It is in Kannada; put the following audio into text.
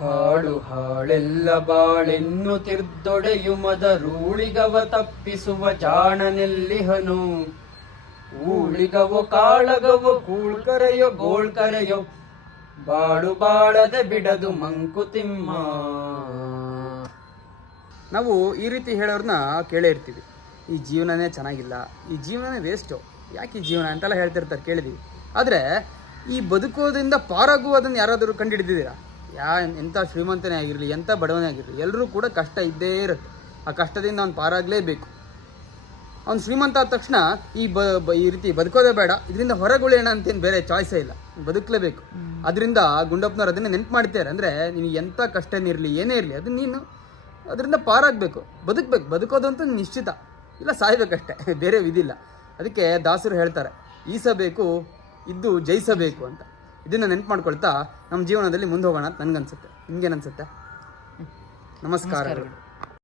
ಹಾಳು ಹಾಳೆಲ್ಲ ಬಾಳೆನ್ನು ತಿರ್ದೊಡೆಯು ಮದ ರೂಳಿಗವ ತಪ್ಪಿಸುವ ಜಾಣನೆಲ್ಲಿಹನು? ಊಳಿಗವೋ ಕಾಳಗವೋ ಕೂಳ್ಕರೆಯೋ ಗೋಳ್ಕರೆಯೋ ಬಾಳು ಬಾಳದೆ ಬಿಡದು ಮಂಕುತಿಮ್ಮ ನಾವು ಈ ರೀತಿ ಹೇಳೋರನ್ನ ಕೇಳೇ ಇರ್ತೀವಿ. ಈ ಜೀವನನೇ ಚೆನ್ನಾಗಿಲ್ಲ, ಈ ಜೀವನನೇ ವೇಸ್ಟು ಯಾಕೆ ಈ ಜೀವನ ಅಂತೆಲ್ಲ ಹೇಳ್ತಿರ್ತಾರೆ ಕೇಳಿದೀವಿ ಆದರೆ ಈ ಬದುಕೋದ್ರಿಂದ ಪಾರಾಗುವುದನ್ನು ಯಾರಾದರೂ ಕಂಡುಹಿಡಿದಿದ್ದೀರಾ? ಯಾ ಎಂಥ ಶ್ರೀಮಂತನೇ ಆಗಿರಲಿ ಎಂಥ ಬಡವನೇ ಆಗಿರಲಿ ಎಲ್ಲರೂ ಕೂಡ ಕಷ್ಟ ಇದ್ದೇ ಇರುತ್ತೆ. ಆ ಕಷ್ಟದಿಂದ ಅವ್ನು ಪಾರಾಗಲೇಬೇಕು. ಅವ್ನು ಶ್ರೀಮಂತ ಆದ ತಕ್ಷಣ ಈ ಬ ಈ ರೀತಿ ಬದುಕೋದೇ ಬೇಡ. ಇದರಿಂದ ಹೊರಗುಳಿಯೋಣ ಅಂತೇನು ಬೇರೆ ಚಾಯ್ಸೇ ಇಲ್ಲ. ಬದುಕಲೇಬೇಕು. ಅದರಿಂದ ಗುಂಡಪ್ಪನವ್ರು ಅದನ್ನೇ ನೆನ್ಪು ಮಾಡ್ತಾರೆ ಅಂದರೆ ನಿನಗೆ ಎಂಥ ಕಷ್ಟನೇ ಇರಲಿ ಏನೇ ಇರಲಿ ಅದನ್ನ ನೀನು ಅದರಿಂದ ಪಾರಾಗಬೇಕು. ಬದುಕಬೇಕು. ಬದುಕೋದಂತೂ ನಿಶ್ಚಿತ. ಇಲ್ಲ ಸಾಯ್ಬೇಕಷ್ಟೇ. ಬೇರೆ ವಿಧಿಲ್ಲ ಅದಕ್ಕೆ ದಾಸರು ಹೇಳ್ತಾರೆ ಈಸಬೇಕು ಇದ್ದು ಜಯಿಸಬೇಕು ಅಂತ. ಇದನ್ನು ನೆನ್ಪು ಮಾಡ್ಕೊಳ್ತಾ ನಮ್ಮ ಜೀವನದಲ್ಲಿ ಮುಂದೆ ಹೋಗೋಣ ಅಂತ ನನಗನ್ಸುತ್ತೆ. ನಿಮ್ಗೇನನ್ಸುತ್ತೆ? ನಮಸ್ಕಾರಗಳು.